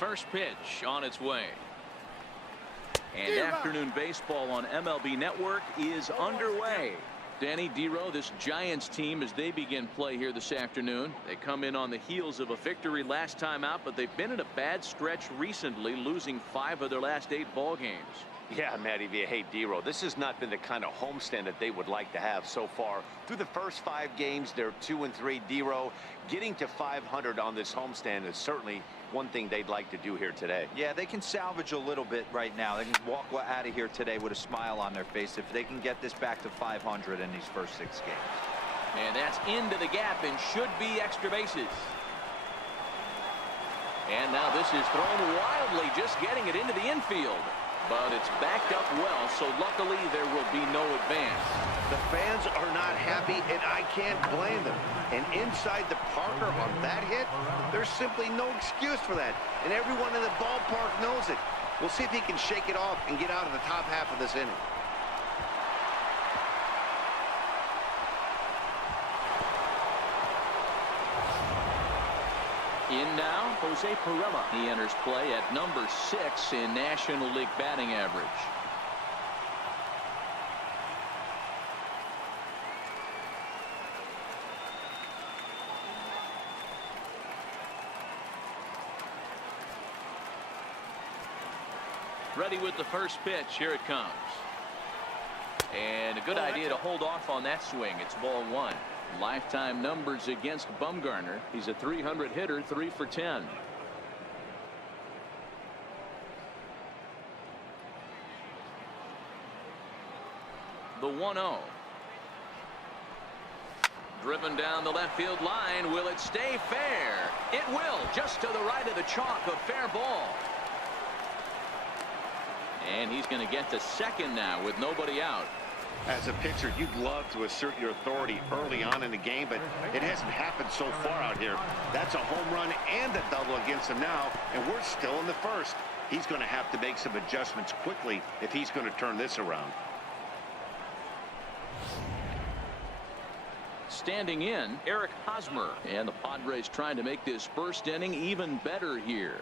First pitch on its way. And afternoon baseball on MLB Network is underway. Danny Dero, this Giants team, as they begin play here this afternoon, they come in on the heels of a victory last time out, but they've been in a bad stretch recently, losing 5 of their last 8 ball games. Yeah, Matty, if you hate Dero, this has not been the kind of homestand that they would like to have so far. Through the first 5 games, they're 2-3. Dero getting to 500 on this homestand is certainly one thing they'd like to do here today. Yeah, they can salvage a little bit right now. They can walk out of here today with a smile on their face if they can get this back to 500 in these first 6 games. And that's into the gap and should be extra bases. And now this is thrown wildly, just getting it into the infield. But it's backed up well, so luckily there will be no advance. The fans are not happy, and I can't blame them. And inside the Parker on that hit, there's simply no excuse for that. And everyone in the ballpark knows it. We'll see if he can shake it off and get out of the top half of this inning. In now, Jose Pirela. He enters play at number 6 in National League batting average. Ready with the first pitch. Here it comes. And a good idea to hold off on that swing. It's ball 1. Lifetime numbers against Bumgarner. He's a .300 hitter, 3 for 10. The 1-0. Driven down the left field line. Will it stay fair? It will. Just to the right of the chalk. A fair ball. And he's going to get to second now with nobody out. As a pitcher, you'd love to assert your authority early on in the game, but it hasn't happened so far out here. That's a home run and a double against him now, and we're still in the first. He's going to have to make some adjustments quickly if he's going to turn this around. Standing in, Eric Hosmer. And the Padres trying to make this first inning even better here.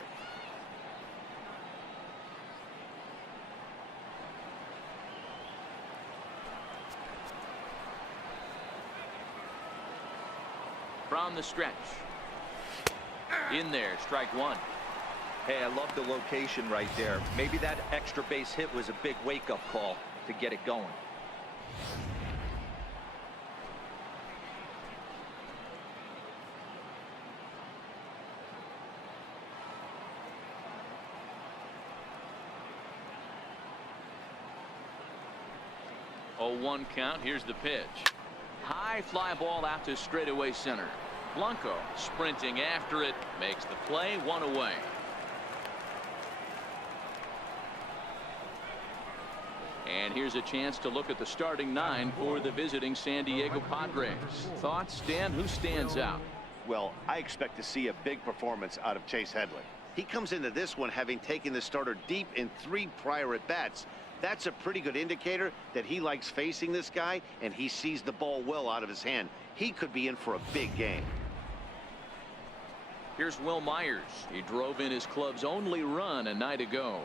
From the stretch. In there, strike 1. Hey, I love the location right there. Maybe that extra base hit was a big wake-up call to get it going. Oh, 1 count. Here's the pitch. High fly ball out to straightaway center. Blanco sprinting after it, makes the play, 1 away. And here's a chance to look at the starting 9 for the visiting San Diego Padres. Thoughts, Dan? Who stands out? Well, I expect to see a big performance out of Chase Headley. He comes into this one having taken the starter deep in 3 prior at-bats. That's a pretty good indicator that he likes facing this guy, and he sees the ball well out of his hand. He could be in for a big game. Here's Will Myers. He drove in his club's only run a night ago.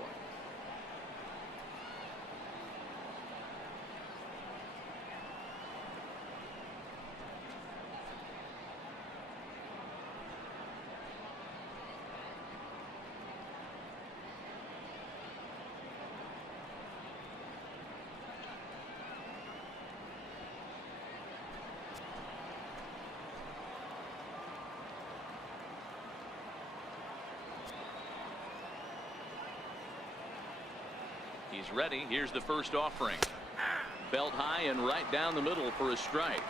He's ready. Here's the first offering. Belt high and right down the middle for a strike.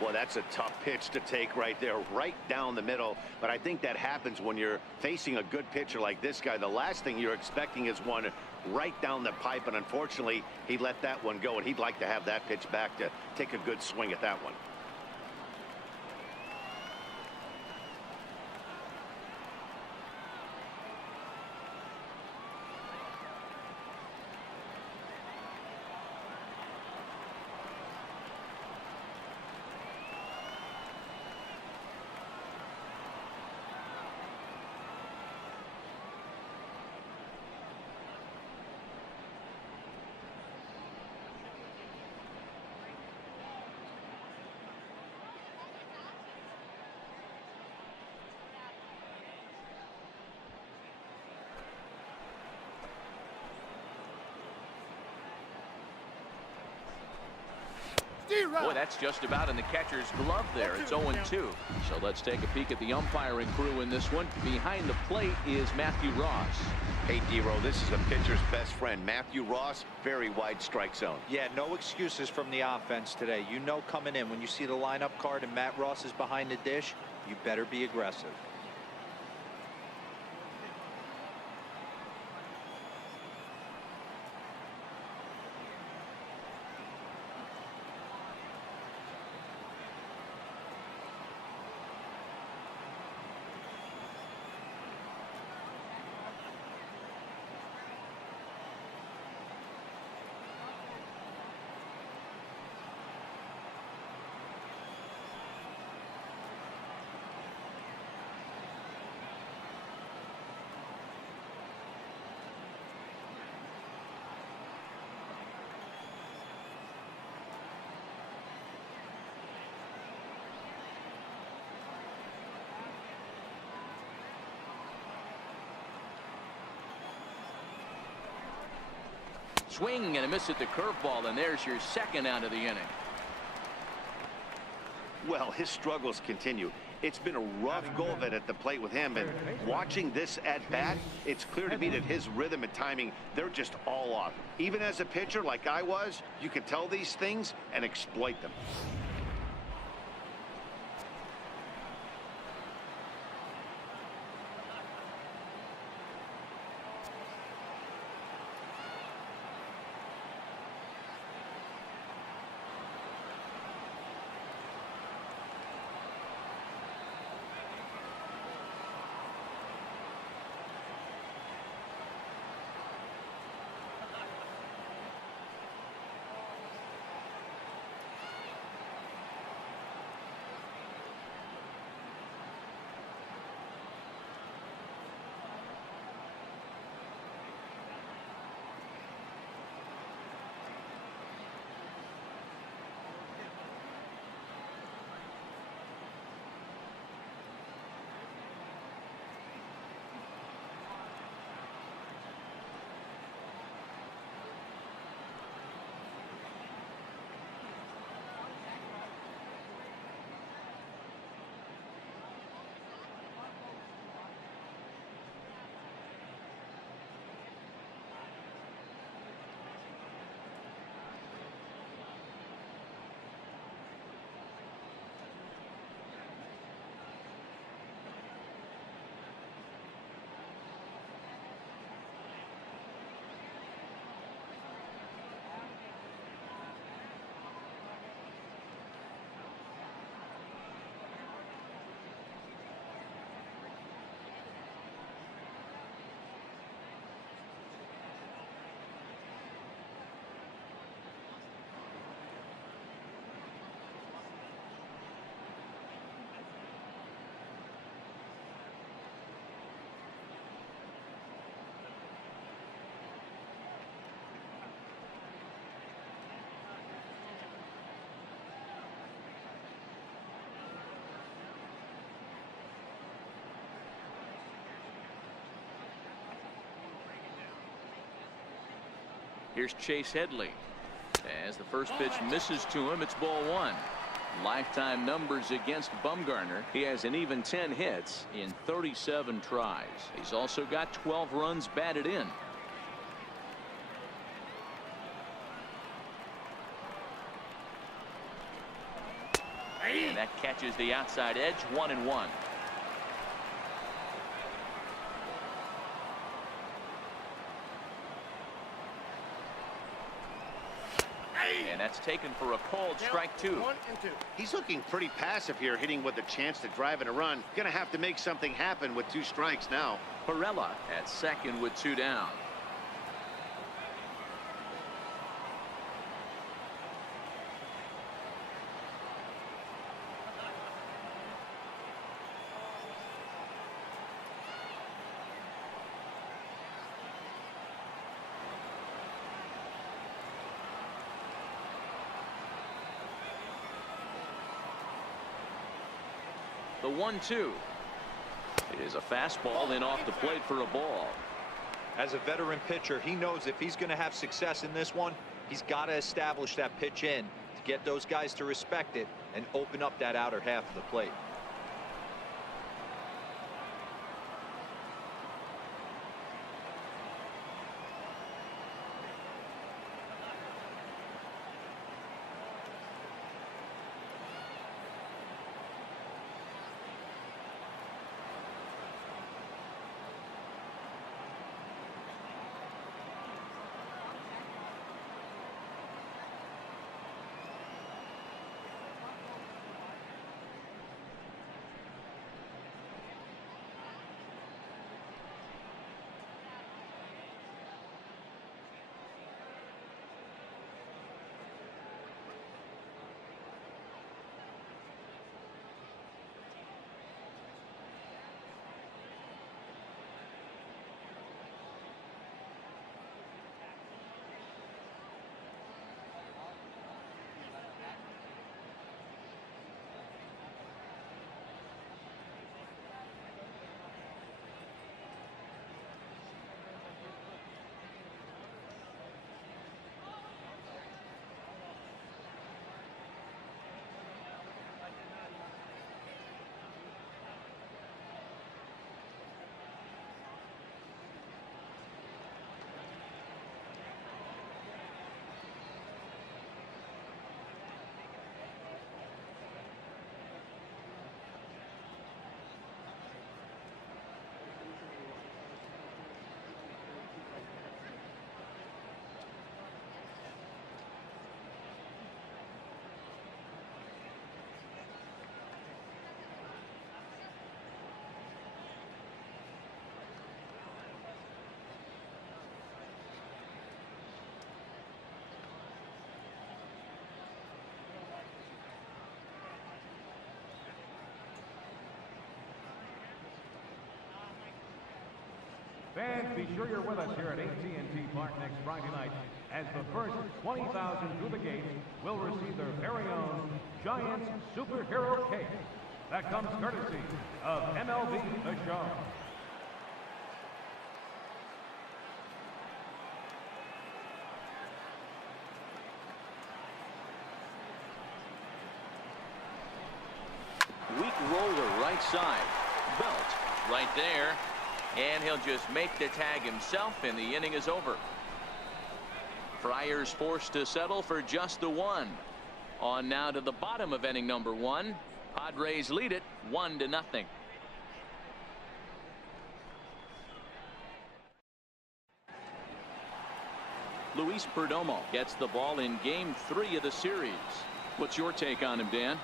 Well, that's a tough pitch to take right there, right down the middle. But I think that happens when you're facing a good pitcher like this guy. The last thing you're expecting is one right down the pipe, and unfortunately, he let that one go, and he'd like to have that pitch back to take a good swing at that one. Boy, that's just about in the catcher's glove there. It's 0-2. So let's take a peek at the umpiring crew in this one. Behind the plate is Matthew Ross. Hey, D-Row, this is a pitcher's best friend. Matthew Ross, very wide strike zone. Yeah, no excuses from the offense today. You know coming in, when you see the lineup card and Matt Ross is behind the dish, you better be aggressive. Swing and a miss at the curveball, and there's your second out of the inning. Well, his struggles continue. It's been a rough go of it at the plate with him, and watching this at bat, it's clear to me that his rhythm and timing, they're just all off. Even as a pitcher like I was, you can tell these things and exploit them. Here's Chase Headley. As the first pitch misses to him, it's ball one. Lifetime numbers against Bumgarner. He has an even 10 hits in 37 tries. He's also got 12 runs batted in. And that catches the outside edge, 1-1. And that's taken for a called strike two. 1-2. He's looking pretty passive here, hitting with a chance to drive in a run. Gonna have to make something happen with 2 strikes now. Perella at second with 2 down. The 1-2. It is a fastball in off the plate for a ball. As a veteran pitcher, he knows if he's going to have success in this one, he's got to establish that pitch in to get those guys to respect it and open up that outer half of the plate. Fans, be sure you're with us here at AT&T Park next Friday night as the first 20,000 through the gate will receive their very own Giants superhero cake. That comes courtesy of MLB The Show. Weak roller right side. Belt right there. And he'll just make the tag himself, and the inning is over. Friars forced to settle for just the one. On now to the bottom of inning number 1. Padres lead it 1-0. Luis Perdomo gets the ball in game 3 of the series. What's your take on him, Dan?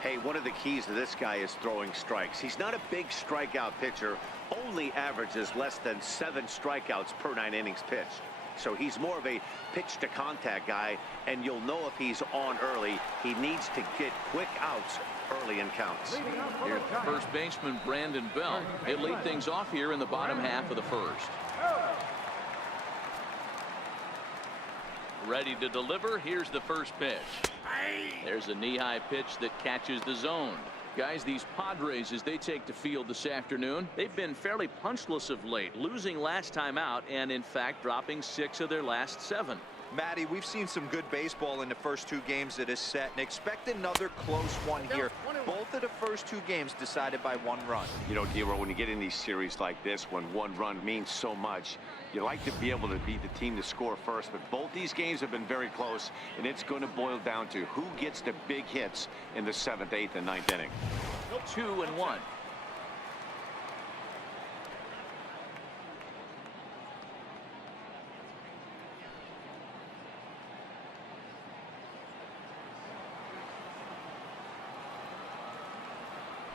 Hey, one of the keys to this guy is throwing strikes. He's not a big strikeout pitcher, only averages less than 7 strikeouts per 9 innings pitched. So he's more of a pitch to contact guy, and you'll know if he's on early. He needs to get quick outs early in counts. Here's first baseman Brandon Bell. He'll lead things off here in the bottom half of the first. Ready to deliver. Here's the first pitch. There's a knee-high pitch that catches the zone. Guys, these Padres, as they take the field this afternoon, they've been fairly punchless of late, losing last time out and, in fact, dropping 6 of their last 7. Matty, we've seen some good baseball in the first 2 games of this set, and expect another close one here. Both of the first 2 games decided by 1 run. You know, D-Row, when you get in these series like this, when 1 run means so much, you like to be able to be the team to score first. But both these games have been very close, and it's going to boil down to who gets the big hits in the 7th, 8th, and 9th inning. 2-1.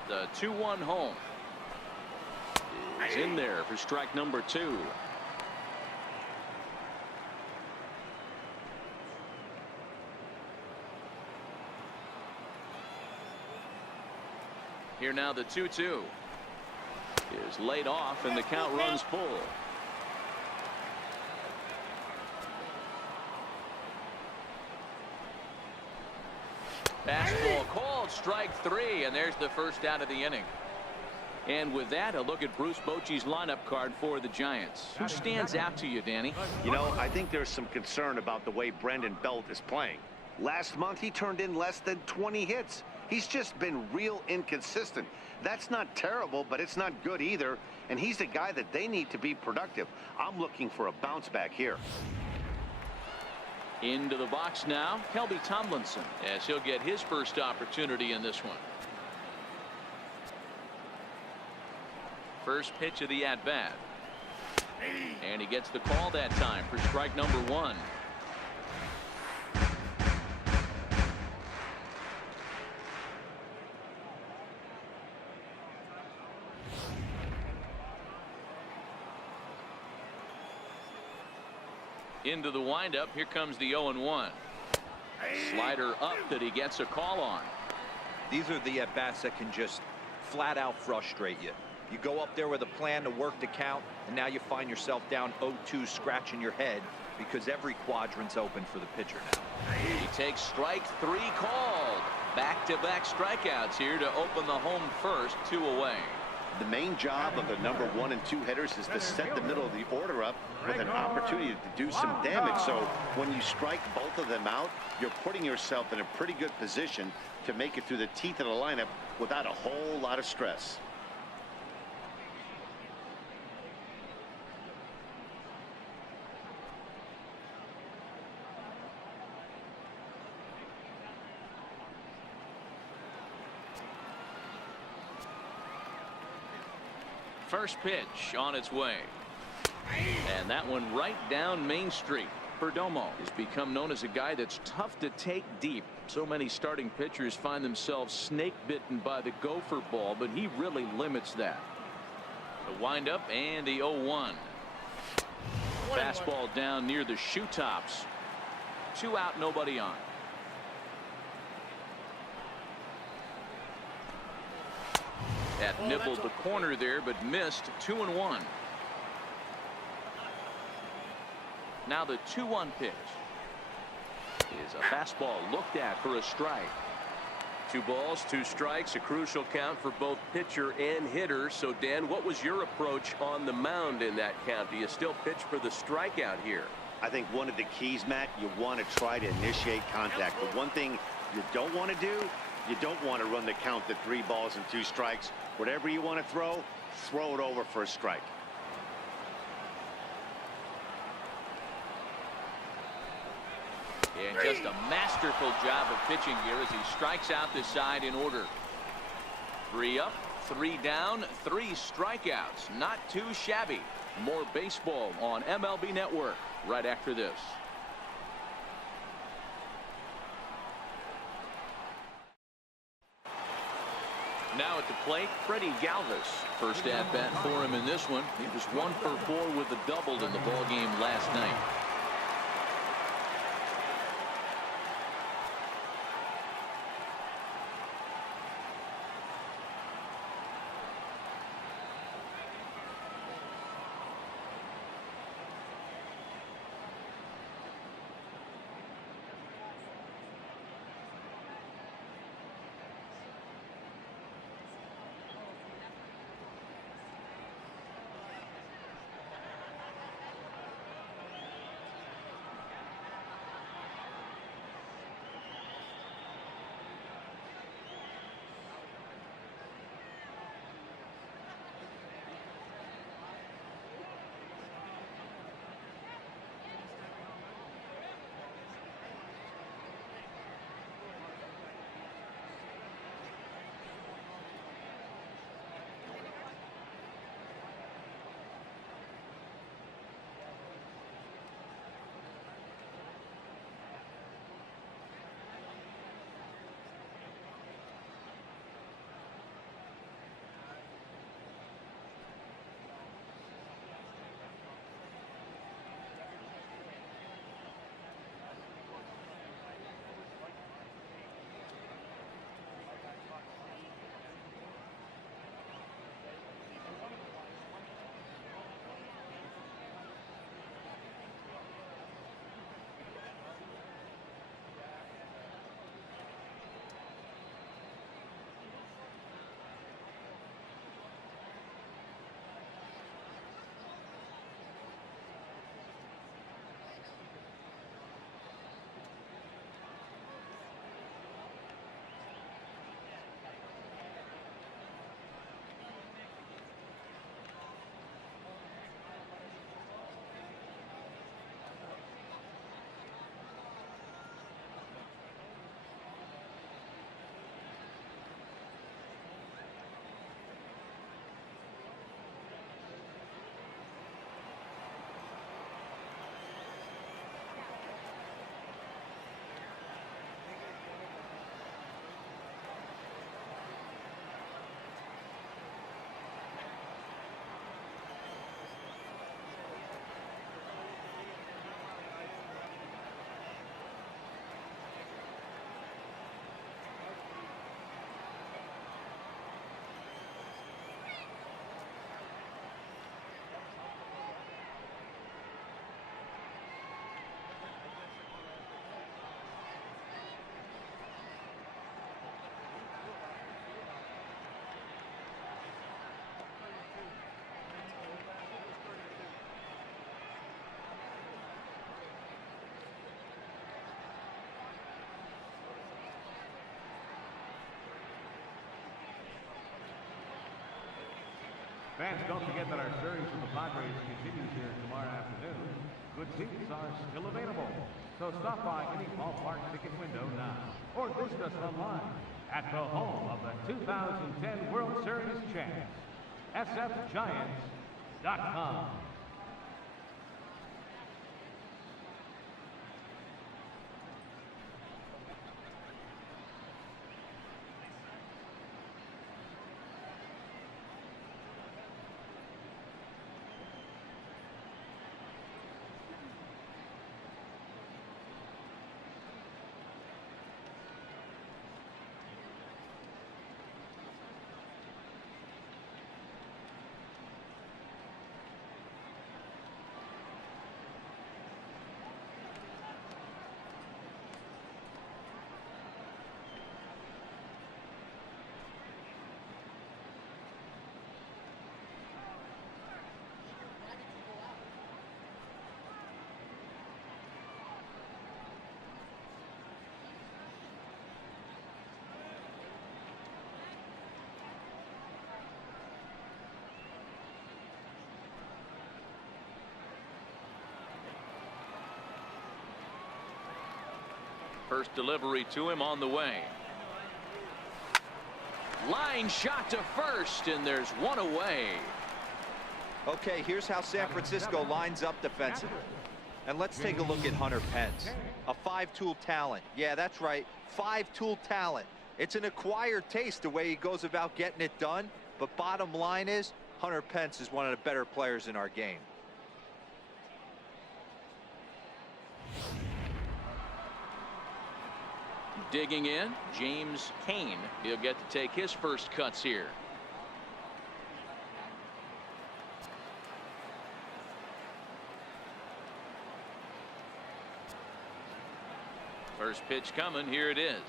The 2-1 home is in there for strike number 2. Here now the 2-2 is laid off, and the count runs full. Fastball called, strike 3, and there's the first out of the inning. And with that, a look at Bruce Bochy's lineup card for the Giants. Who stands out to you, Danny? You know, I think there's some concern about the way Brandon Belt is playing. Last month, he turned in less than 20 hits. He's just been real inconsistent. That's not terrible, but it's not good either. And he's the guy that they need to be productive. I'm looking for a bounce back here. Into the box now, Kelby Tomlinson, as he'll get his first opportunity in this one. First pitch of the at-bat. And he gets the call that time for strike number 1. Into the windup. Here comes the 0-1. Slider up that he gets a call on. These are the at-bats that can just flat out frustrate you. You go up there with a plan to work the count, and now you find yourself down 0-2, scratching your head because every quadrant's open for the pitcher now. He takes strike 3 called. Back-to-back strikeouts here to open the home first, 2 away. The main job of the number 1 and 2 hitters is to set the middle of the order up with an opportunity to do some damage. So when you strike both of them out, you're putting yourself in a pretty good position to make it through the teeth of the lineup without a whole lot of stress. First pitch on its way. And that one right down Main Street. Perdomo has become known as a guy that's tough to take deep. So many starting pitchers find themselves snake bitten by the gopher ball, but he really limits that. The windup and the 0-1. Fastball down near the shoe tops. 2 out, nobody on. That nibbled the corner there, but missed. 2-1. Now the 2-1 pitch is a fastball looked at for a strike. 2 balls, 2 strikes, a crucial count for both pitcher and hitter. So, Dan, what was your approach on the mound in that count? Do you still pitch for the strikeout here? I think one of the keys, Matt, you want to try to initiate contact. The one thing you don't want to do, you don't want to run the count to 3 balls and 2 strikes. Whatever you want to throw it over for a strike. And just a masterful job of pitching here as he strikes out this side in order. 3 up, 3 down, 3 strikeouts. Not too shabby. More baseball on MLB Network right after this. Now at the plate, Freddie Galvis. First at bat for him in this one. He was 1 for 4 with a double in the ball game last night. Fans, don't forget that our series with the Padres continues here tomorrow afternoon. Good seats are still available. So stop by any ballpark ticket window now or visit us online at the home of the 2010 World Series champs, sfgiants.com. First delivery to him on the way. Line shot to first, and there's one away. Okay, here's how San Francisco lines up defensively. And let's take a look at Hunter Pence. A five-tool talent. Yeah, that's right. Five-tool talent. It's an acquired taste the way he goes about getting it done. But bottom line is, Hunter Pence is one of the better players in our game. Digging in, James Kane. He'll get to take his first cuts here. First pitch coming. Here it is.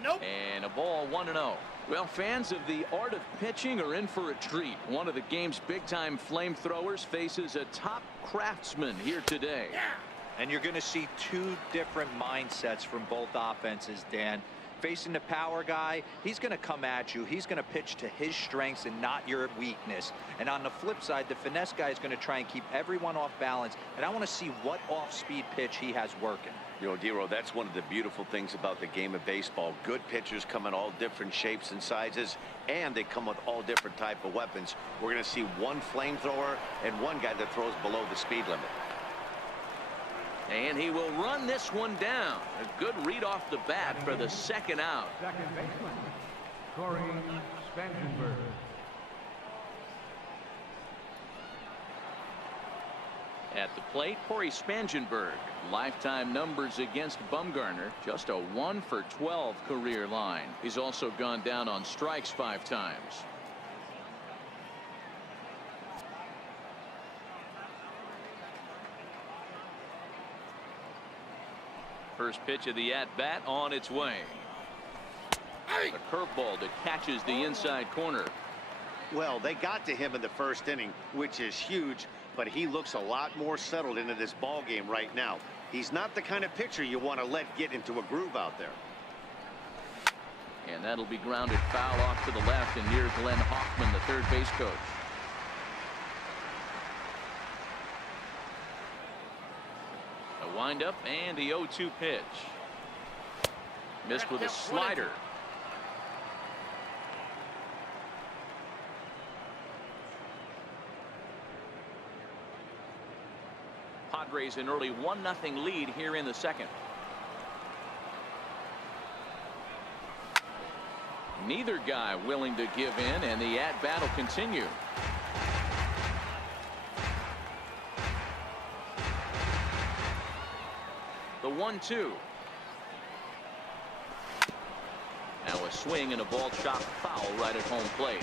Nope. And a ball, 1-0. Well, fans of the art of pitching are in for a treat. One of the game's big-time flamethrowers faces a top craftsman here today. Yeah. And you're going to see two different mindsets from both offenses, Dan. Facing the power guy, he's going to come at you. He's going to pitch to his strengths and not your weakness. And on the flip side, the finesse guy is going to try and keep everyone off balance. And I want to see what off-speed pitch he has working. You know, Dero, that's one of the beautiful things about the game of baseball. Good pitchers come in all different shapes and sizes, and they come with all different type of weapons. We're going to see one flamethrower and one guy that throws below the speed limit. And he will run this one down. A good read off the bat for the second out. Second baseman, Corey Spangenberg. At the plate, Corey Spangenberg. Lifetime numbers against Bumgarner, just a 1-for-12 career line. He's also gone down on strikes 5 times. First pitch of the at-bat on its way. A curveball that catches the inside corner. Well, they got to him in the first inning, which is huge, but he looks a lot more settled into this ball game right now. He's not the kind of pitcher you want to let get into a groove out there. And that'll be grounded foul off to the left and near Glenn Hoffman, the third base coach. A windup and the 0-2 pitch. Missed with a slider. Padres an early 1-0 lead here in the second. Neither guy willing to give in, and the at-bat will continue. The 1-2. Now a swing and a ball chopped foul right at home plate.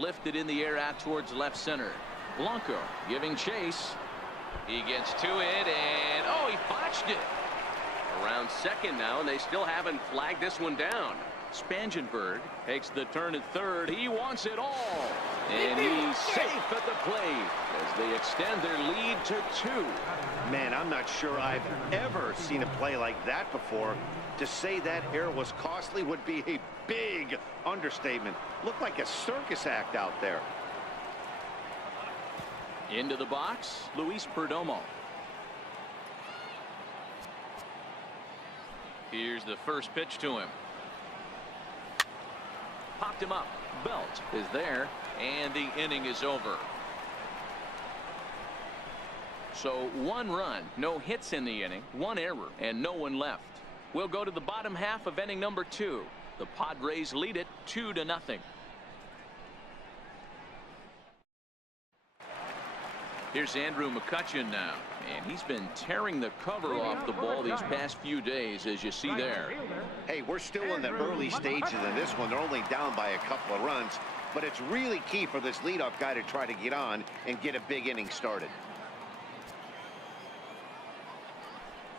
lifted in the air out towards left center. Blanco giving chase. He gets to it, and oh, he botched it. Around second now, and they still haven't flagged this one down. Spangenberg takes the turn at third. He wants it all. And he's safe at the plate as they extend their lead to 2. Man, I'm not sure I've ever seen a play like that before. To say that error was costly would be a big understatement. Looked like a circus act out there. Into the box, Luis Perdomo. Here's the first pitch to him. Popped him up. Belt is there, and the inning is over. So 1 run, no hits in the inning, 1 error, and no one left. We'll go to the bottom half of inning number 2. The Padres lead it 2-0. Here's Andrew McCutchen now, and he's been tearing the cover off the ball these past few days, as you see there. Hey, we're still in the early stages of this one. They're only down by a couple of runs, but it's really key for this leadoff guy to try to get on and get a big inning started.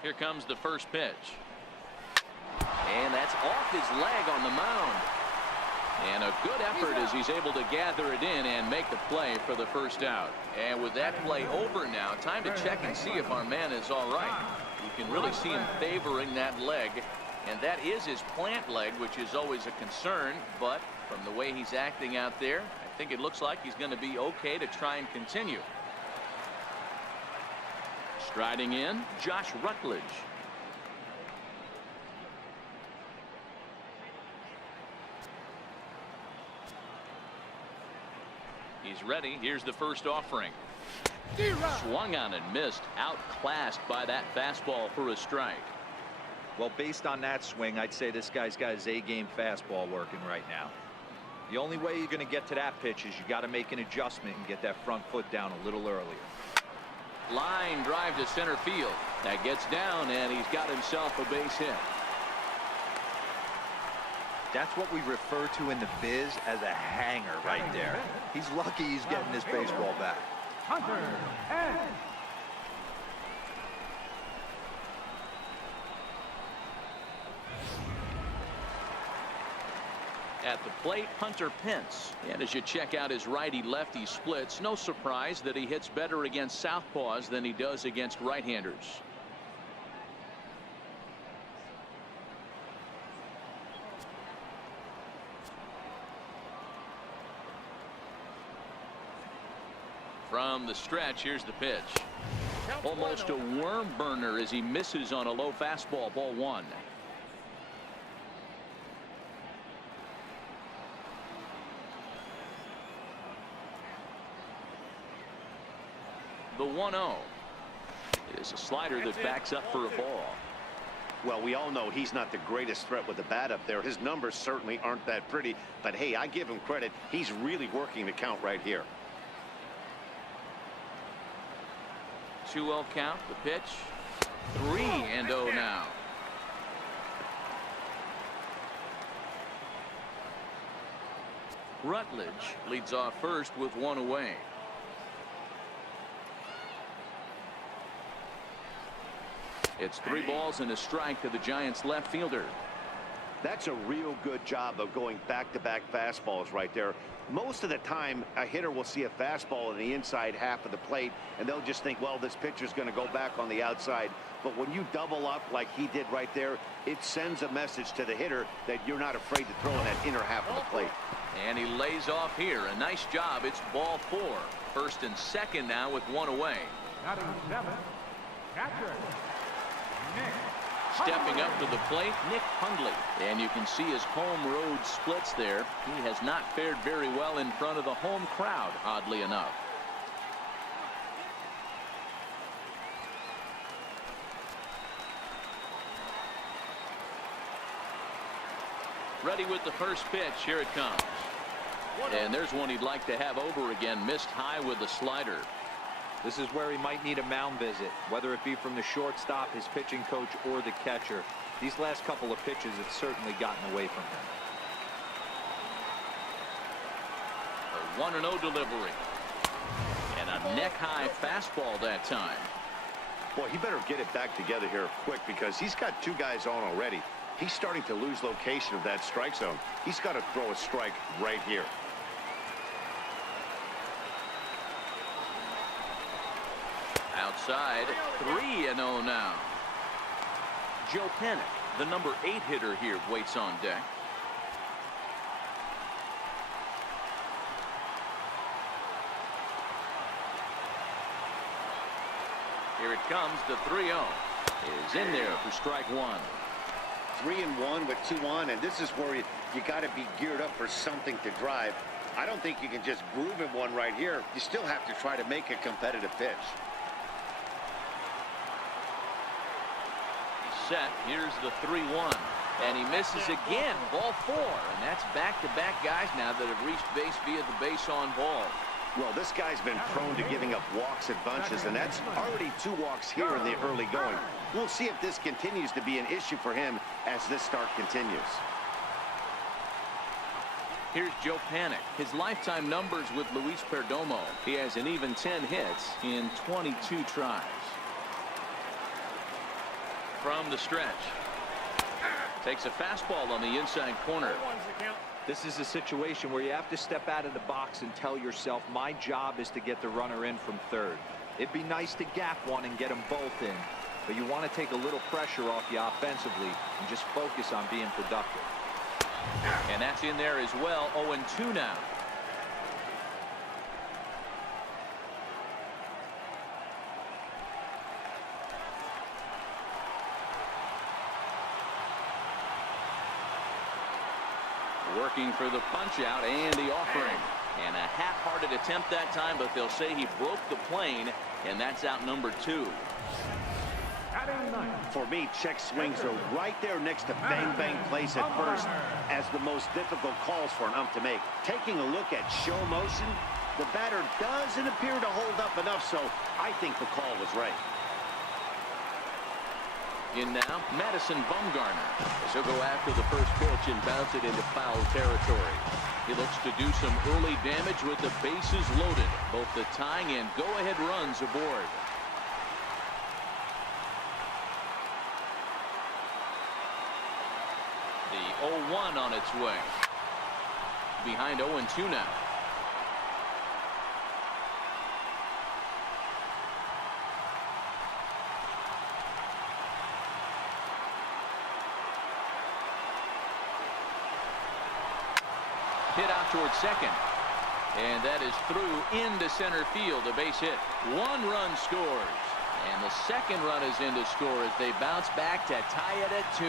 Here comes the first pitch. And that's off his leg on the mound. And a good effort as he's able to gather it in and make the play for the first out. And with that play over now, time to check and see if our man is all right. You can really see him favoring that leg. And that is his plant leg, which is always a concern. But from the way he's acting out there, I think it looks like he's going to be okay to try and continue. Striding in, Josh Rutledge. He's ready. Here's the first offering. Swung on and missed. Outclassed by that fastball for a strike. Well, based on that swing, I'd say this guy's got his A-game fastball working right now. The only way you're going to get to that pitch is you got to make an adjustment and get that front foot down a little earlier. Line drive to center field. That gets down, and he's got himself a base hit. That's what we refer to in the biz as a hanger right there. He's lucky he's getting this baseball back. Hunter and at the plate, Hunter Pence. And as you check out his righty-lefty splits, no surprise that he hits better against southpaws than he does against right-handers. From the stretch, here's the pitch. Almost a worm burner as he misses on a low fastball, ball 1. The 1-0 is a slider that backs up for a ball. Well, we all know he's not the greatest threat with the bat up there. His numbers certainly aren't that pretty, but hey, I give him credit. He's really working the count right here. 2-0 count, the pitch. 3-0 now. Rutledge leads off first with 1 away. It's 3 balls and a strike to the Giants left fielder. That's a real good job of going back-to-back fastballs right there. Most of the time, a hitter will see a fastball in the inside half of the plate, and they'll just think, well, this pitcher's going to go back on the outside. But when you double up like he did right there, it sends a message to the hitter that you're not afraid to throw in that inner half of the plate. And he lays off here. A nice job. It's ball 4. First and second now with 1 away. batting 7th, catcher Nick. Stepping up to the plate, Nick Hundley. And you can see his home road splits there. He has not fared very well in front of the home crowd, oddly enough. Ready with the first pitch. Here it comes. And there's one he'd like to have over again. Missed high with the slider. This is where he might need a mound visit, whether it be from the shortstop, his pitching coach, or the catcher. These last couple of pitches have certainly gotten away from him. 1-0 delivery. And a neck-high fastball that time. Boy, he better get it back together here quick because he's got 2 guys on already. He's starting to lose location of that strike zone. He's got to throw a strike right here. Outside, 3-0 now. Joe Panic, the number 8 hitter here, waits on deck. Here it comes, the 3-0 is in there for strike 1. 3-1 with 2 on, and this is where you got to be geared up for something to drive. I don't think you can just groove in one right here. You still have to try to make a competitive pitch. Set. Here's the 3-1, and he misses again. Ball 4, and that's back-to-back guys now that have reached base via the base on ball. Well, this guy's been prone to giving up walks at bunches, and that's already 2 walks here in the early going. We'll see if this continues to be an issue for him as this start continues. Here's Joe Panic. His lifetime numbers with Luis Perdomo. He has an even 10 hits in 22 tries. From the stretch. Takes a fastball on the inside corner. This is a situation where you have to step out of the box and tell yourself, my job is to get the runner in from third. It'd be nice to gap one and get them both in, but you want to take a little pressure off you offensively and just focus on being productive. And that's in there as well. 0-2 now. Working for the punch out and the offering, and a half-hearted attempt that time, but they'll say he broke the plane, and that's out number 2. For me, check swings are right there next to bang plays at first as the most difficult calls for an ump to make. Taking a look at show motion, the batter doesn't appear to hold up enough, so I think the call was right. In now, Madison Bumgarner, as he'll go after the first pitch and bounce it into foul territory. He looks to do some early damage with the bases loaded, both the tying and go-ahead runs aboard. The 0-1 on its way. Behind 0-2 now. Hit out towards second, and that is through into center field. A base hit. 1 run scores, and the second run is in to score as they bounce back to tie it at 2.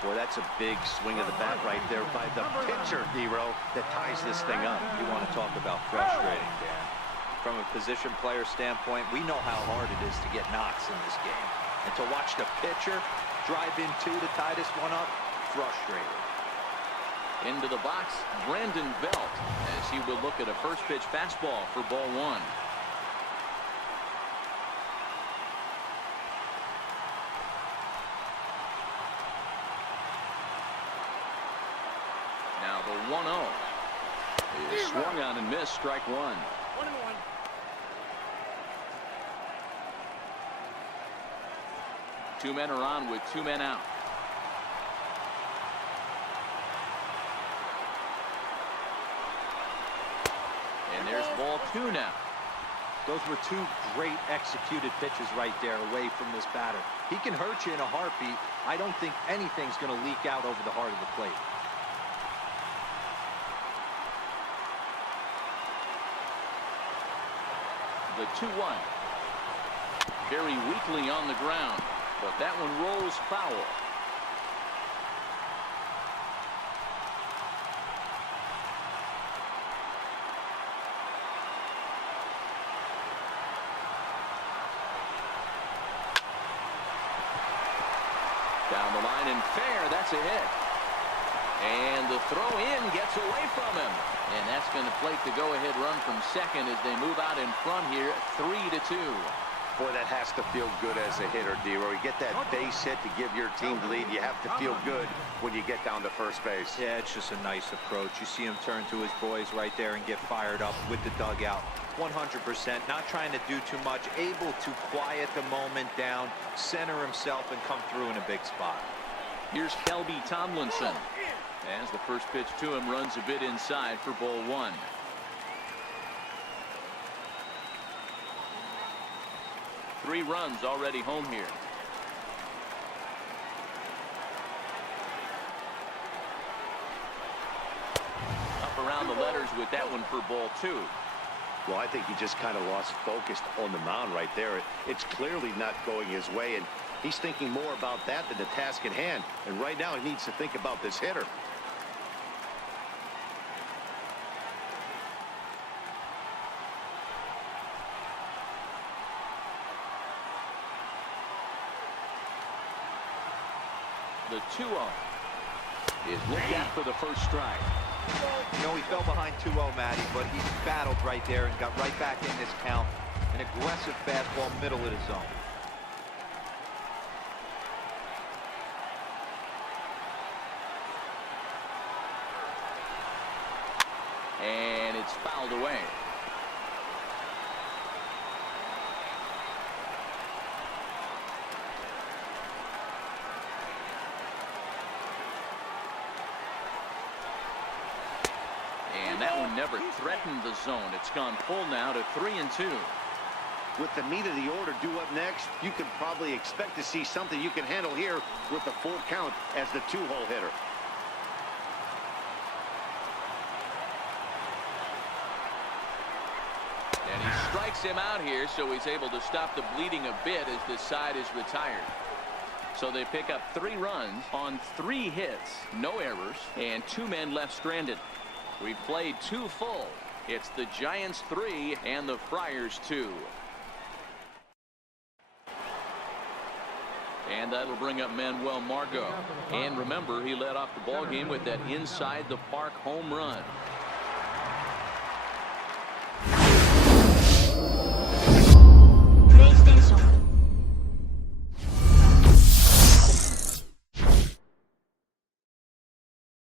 Boy, that's a big swing of the bat right there by the pitcher, Dero, that ties this thing up. You want to talk about frustrating, Dan. From a position player standpoint, we know how hard it is to get knocks in this game, and to watch the pitcher drive in 2 to tie this one up, frustrating. Into the box, Brandon Belt, as he will look at a first pitch fastball for ball 1. Now the 1-0 is swung on and missed, strike 1. 1-1. 2 men are on with 2 men out. And there's ball 2 now. Those were 2 great executed pitches right there away from this batter. He can hurt you in a heartbeat. I don't think anything's going to leak out over the heart of the plate. The 2-1. Very weakly on the ground, but that one rolls foul. Down the line and fair. That's a hit. And the throw in gets away from him. And that's going to plate the go-ahead run from second as they move out in front here, 3-2. Boy, that has to feel good as a hitter, D-Row. You get that base hit to give your team the lead. You have to feel good when you get down to first base. Yeah, it's just a nice approach. You see him turn to his boys right there and get fired up with the dugout. 100%, not trying to do too much, able to quiet the moment down, center himself, and come through in a big spot. Here's Kelby Tomlinson. As the first pitch to him runs a bit inside for ball one. Three runs already home here. Up around the letters with that one for ball two. Well, I think he just kind of lost focus on the mound right there. It's clearly not going his way, and he's thinking more about that than the task at hand. And right now he needs to think about this hitter. The 2-0 is looked at for the first strike. You know, he fell behind 2-0, Matty, but he battled right there and got right back in this count. An aggressive fastball, middle of the zone. And it's fouled away. And that one never threatened the zone. It's gone full now to 3-2. With the meat of the order due up next, you can probably expect to see something you can handle here with the full count as the two-hole hitter. And he strikes him out here, so he's able to stop the bleeding a bit as this side is retired. So they pick up 3 runs on 3 hits, no errors, and 2 men left stranded. We played 2 full. It's the Giants 3 and the Friars 2. And that'll bring up Manuel Margot. And remember, he led off the ball game with that inside the park home run.